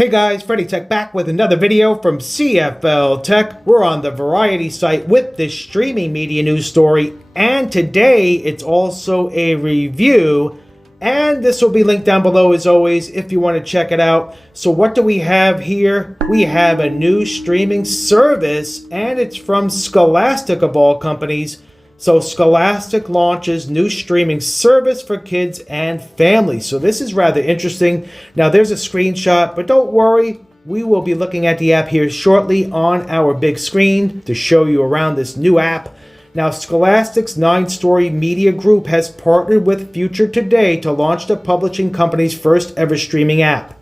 Hey guys, CFL-TECH back with another video from CFL-TECH. We're on the Variety site with this streaming media news story, and today it's also a review, and this will be linked down below as always if you want to check it out. So what do we have here? We have a new streaming service, and it's from Scholastic of all companies. So Scholastic launches new streaming service for kids and families. So this is rather interesting. Now there's a screenshot, but don't worry. We will be looking at the app here shortly on our big screen to show you around this new app. Now Scholastic's 9-story media group has partnered with Future Today to launch the publishing company's first ever streaming app.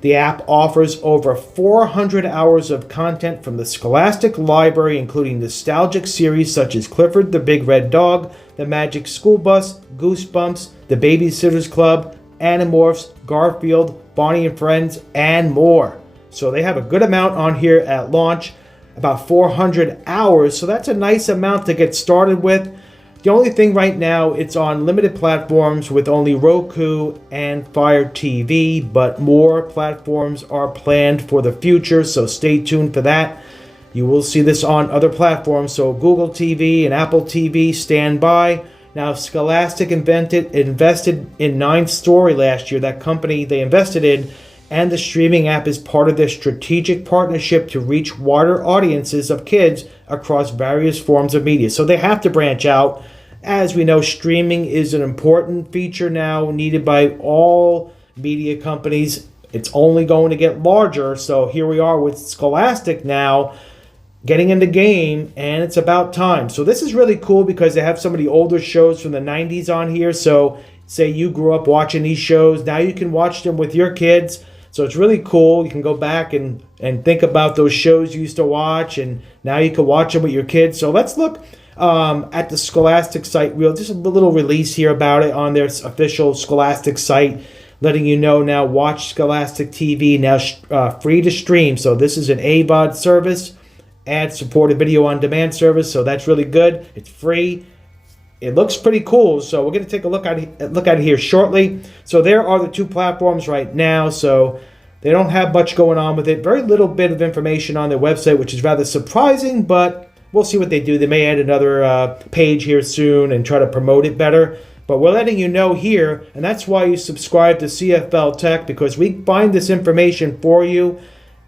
The app offers over 400 hours of content from the Scholastic library, including nostalgic series such as Clifford the Big Red Dog, The Magic School Bus, Goosebumps, The Babysitter's Club, Animorphs, Garfield, Bonnie and Friends, and more. So they have a good amount on here at launch, about 400 hours, so that's a nice amount to get started with. The only thing right now, it's on limited platforms with only Roku and Fire TV, but more platforms are planned for the future, so stay tuned for that. You will see this on other platforms, so Google TV and Apple TV, stand by. Now, Scholastic invested in 9-story last year, that company they invested in, and the streaming app is part of their strategic partnership to reach wider audiences of kids across various forms of media. So they have to branch out. As we know, streaming is an important feature now needed by all media companies. It's only going to get larger. So here we are with Scholastic now getting in the game, and it's about time. So this is really cool because they have some of the older shows from the 90s on here. So say you grew up watching these shows, now you can watch them with your kids. So it's really cool. You can go back and think about those shows you used to watch, and now you can watch them with your kids. So let's look at the Scholastic site. Just a little release here about it on their official Scholastic site, letting you know now watch Scholastic TV, now free to stream. So this is an AVOD service, ad-supported video on demand service. So that's really good. It's free. It looks pretty cool, so we're going to take a look at it here shortly. So there are the two platforms right now, so they don't have much going on with it. Very little bit of information on their website, which is rather surprising, but we'll see what they do. They may add another page here soon and try to promote it better. But we're letting you know here, and that's why you subscribe to CFL-TECH, because we find this information for you,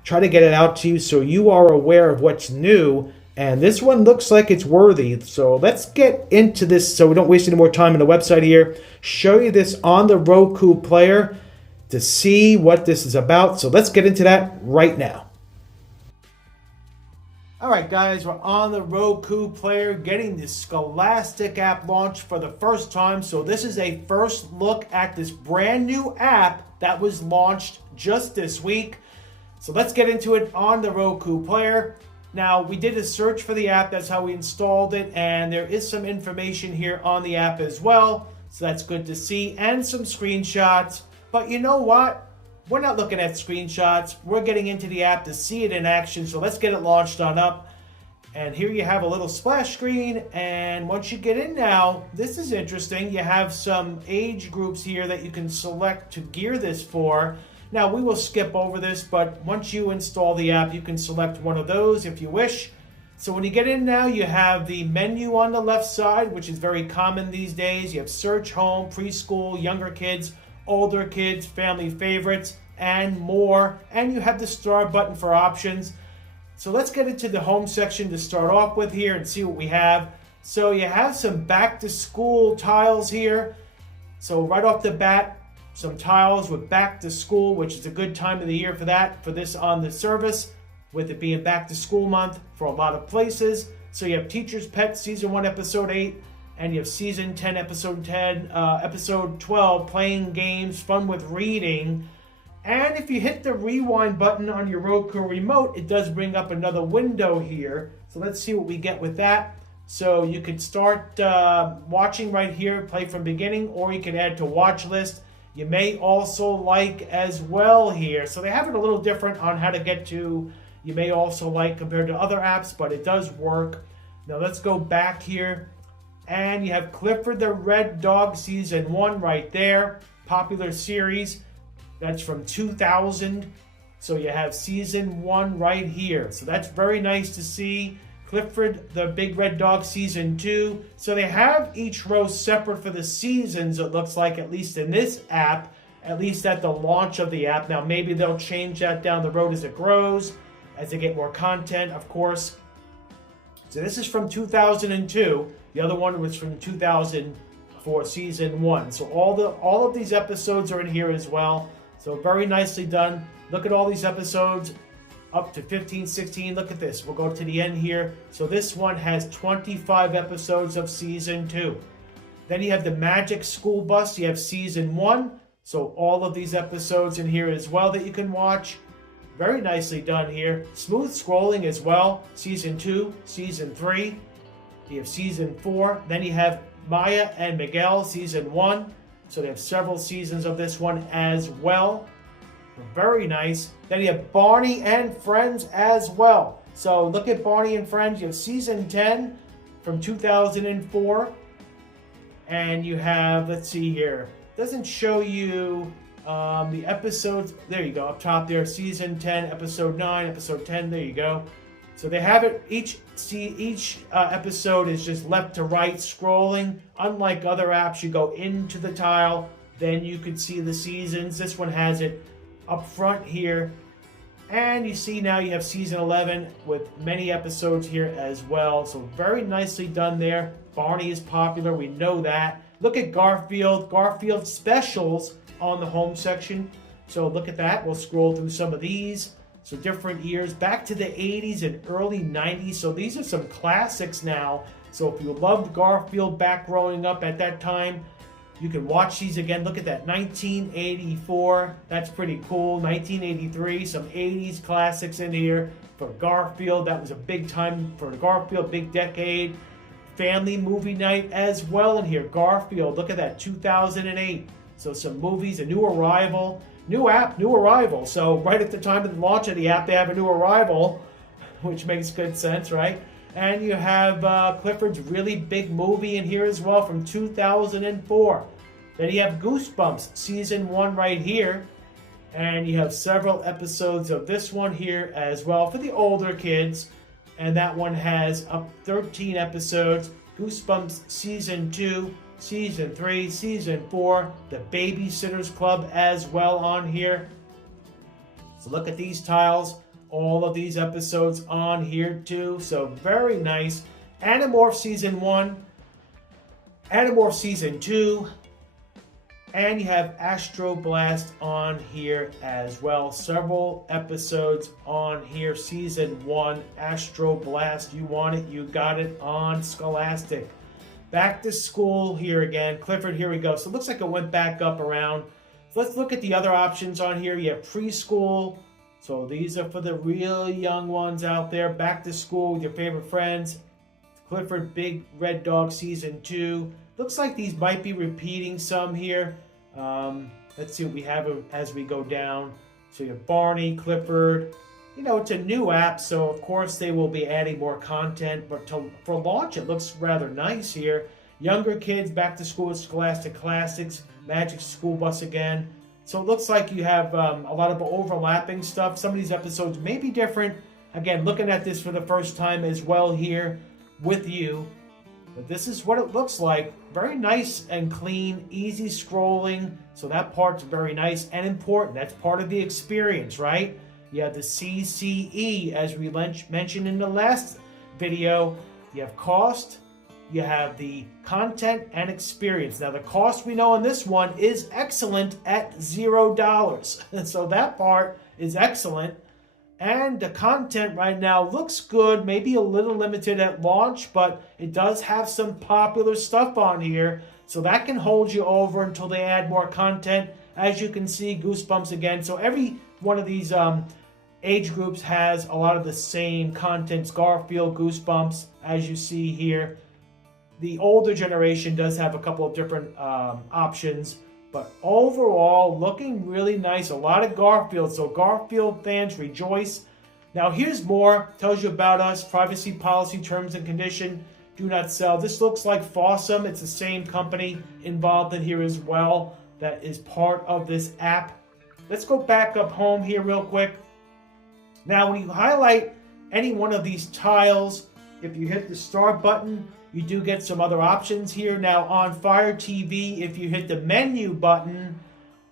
try to get it out to you so you are aware of what's new. And this one looks like it's worthy. So let's get into this so we don't waste any more time on the website here. Show you this on the Roku player to see what this is about. So let's get into that right now. All right, guys, we're on the Roku player getting the Scholastic app launched for the first time. So this is a first look at this brand new app that was launched just this week. So let's get into it on the Roku player. Now, we did a search for the app. That's how we installed it. And there is some information here on the app as well. So that's good to see. And some screenshots. But you know what? We're not looking at screenshots. We're getting into the app to see it in action. So let's get it launched on up. And here you have a little splash screen. And once you get in now, this is interesting. You have some age groups here that you can select to gear this for. Now, we will skip over this, but once you install the app, you can select one of those if you wish. So when you get in now, you have the menu on the left side, which is very common these days. You have search, home, preschool, younger kids, older kids, family favorites, and more. And you have the star button for options. So let's get into the home section to start off with here and see what we have. So you have some back to school tiles here. So right off the bat, some tiles with back to school, which is a good time of the year for this on the service, with it being back to school month for a lot of places. So you have Teacher's Pet Season 1, Episode 8, and you have Season 10, Episode 10, Episode 12, Playing Games, Fun with Reading. And if you hit the rewind button on your Roku remote, it does bring up another window here. So let's see what we get with that. So you could start watching right here, play from beginning, or you can add to watch list. You may also like as well here. So they have it a little different on how to get to you may also like compared to other apps, but it does work. Now let's go back here. And you have Clifford the Red Dog Season 1 right there. Popular series. That's from 2000. So you have season 1 right here. So that's very nice to see. Clifford, the Big Red Dog, season 2. So they have each row separate for the seasons, it looks like, at least in this app, at least at the launch of the app. Now maybe they'll change that down the road as it grows, as they get more content, of course. So this is from 2002. The other one was from 2004, season 1. So all of these episodes are in here as well. So very nicely done. Look at all these episodes up to 15, 16. Look at this. We'll go to the end here. So this one has 25 episodes of season 2. Then you have the Magic School Bus. You have season 1. So all of these episodes in here as well that you can watch. Very nicely done here. Smooth scrolling as well. Season 2, season 3. You have season 4. Then you have Maya and Miguel, season 1. So they have several seasons of this one as well. Very nice. Then you have Barney and Friends as well. So look at Barney and Friends. You have season 10 from 2004. And you have, let's see here. Doesn't show you the episodes. There you go, up top there. Season 10, episode 9, episode 10. There you go. So they have it, each episode is just left to right scrolling. Unlike other apps, you go into the tile, then you can see the seasons. This one has it up front here. And you see now you have season 11 with many episodes here as well. So very nicely done there. Barney is popular, we know that. Look at Garfield. Garfield specials on the home section. So look at that. We'll scroll through some of these. So different years, back to the 80s and early 90s. So these are some classics now. So if you loved Garfield back growing up at that time, you can watch these again. Look at that, 1984. That's pretty cool. 1983, some 80s classics in here for Garfield. That was a big time for Garfield, big decade. Family movie night as well in here. Garfield, look at that, 2008. So some movies, a new arrival. New app, new arrival. So right at the time of the launch of the app, they have a new arrival, which makes good sense, right? And you have Clifford's really big movie in here as well from 2004. Then you have Goosebumps, season 1 right here. And you have several episodes of this one here as well for the older kids. And that one has up 13 episodes. Goosebumps season 2. Season 3, Season 4, the Babysitter's Club as well on here. So look at these tiles. All of these episodes on here too. So very nice. Animorph Season 1, Animorph Season 2, and you have Astro Blast on here as well. Several episodes on here. Season 1, Astro Blast. You want it, you got it on Scholastic. Back to school here again. Clifford, here we go. So it looks like it went back up around. So let's look at the other options on here. You have preschool. So these are for the real young ones out there. Back to school with your favorite friends. Clifford Big Red Dog season 2. Looks like these might be repeating some here. Let's see what we have as we go down. So you have Barney, Clifford. You know, it's a new app, so of course they will be adding more content, but for launch it looks rather nice here. Younger kids, back to school with Scholastic Classics, Magic School Bus again. So it looks like you have a lot of overlapping stuff. Some of these episodes may be different. Again, looking at this for the first time as well here with you. But this is what it looks like. Very nice and clean, easy scrolling. So that part's very nice and important. That's part of the experience, right? You have the CCE, as we mentioned in the last video. You have cost, you have the content and experience. Now the cost we know on this one is excellent at $0. So that part is excellent. And the content right now looks good, maybe a little limited at launch, but it does have some popular stuff on here. So that can hold you over until they add more content. As you can see, Goosebumps again. So every one of these age groups has a lot of the same contents. Garfield, Goosebumps, as you see here. The older generation does have a couple of different options, but overall looking really nice. A lot of Garfield, so Garfield fans rejoice. Now here's more, tells you about us, privacy policy, terms and condition, do not sell. This looks like Fossum. It's the same company involved in here as well that is part of this app. Let's go back up home here real quick. Now, when you highlight any one of these tiles, if you hit the start button, you do get some other options here. Now, on Fire TV, if you hit the menu button,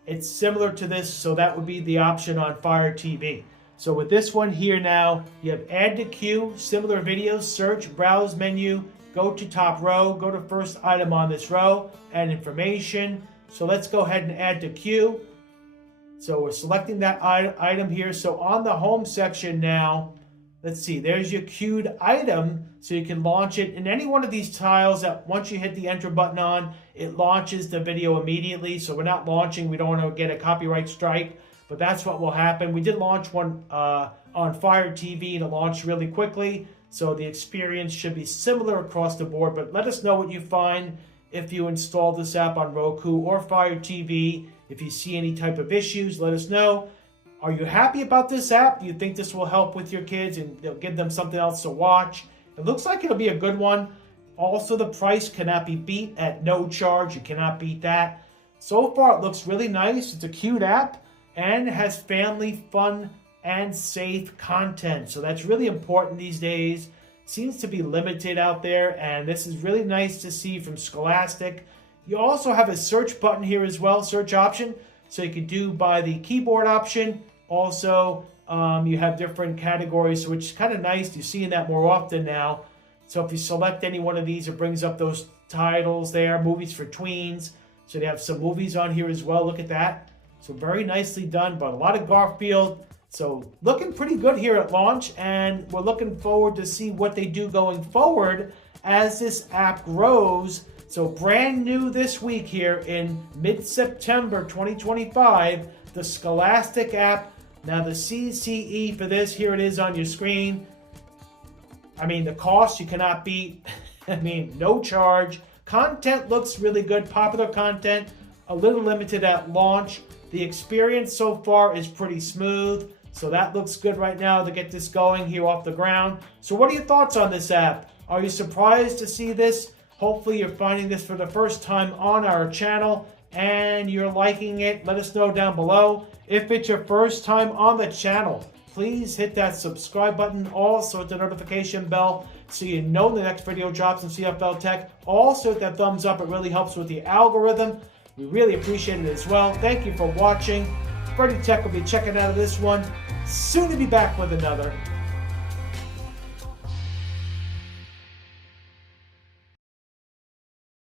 it's similar to this, so that would be the option on Fire TV. So with this one here now, you have add to queue, similar videos, search, browse menu, go to top row, go to first item on this row, add information. So let's go ahead and add to queue. So we're selecting that item here. So on the home section now, let's see, there's your queued item. So you can launch it in any one of these tiles that once you hit the enter button on, it launches the video immediately. So we're not launching, we don't want to get a copyright strike, but that's what will happen. We did launch one on Fire TV and it launched really quickly. So the experience should be similar across the board, but let us know what you find if you install this app on Roku or Fire TV. If you see any type of issues, let us know. Are you happy about this app? Do you think this will help with your kids and they'll give them something else to watch? It looks like it'll be a good one. Also, the price cannot be beat at no charge. You cannot beat that. So far, it looks really nice. It's a cute app and has family fun and safe content. So that's really important these days. Seems to be limited out there, and this is really nice to see from Scholastic. You also have a search button here as well, search option. So you can do by the keyboard option. Also, you have different categories, which is kind of nice. You're seeing that more often now. So if you select any one of these, it brings up those titles there, movies for tweens. So they have some movies on here as well. Look at that. So very nicely done, but a lot of Garfield. So looking pretty good here at launch, and we're looking forward to see what they do going forward as this app grows. So brand new this week here in mid-September 2025, the Scholastic app. Now the CCE for this, here it is on your screen. I mean, the cost you cannot beat. I mean, no charge. Content looks really good, popular content, a little limited at launch. The experience so far is pretty smooth. So that looks good right now to get this going here off the ground. So what are your thoughts on this app? Are you surprised to see this? Hopefully you're finding this for the first time on our channel and you're liking it. Let us know down below. If it's your first time on the channel, please hit that subscribe button. Also hit the notification bell so you know the next video drops in CFL-TECH. Also hit that thumbs up. It really helps with the algorithm. We really appreciate it as well. Thank you for watching. Freddy Tech will be checking out of this one. Soon to be back with another.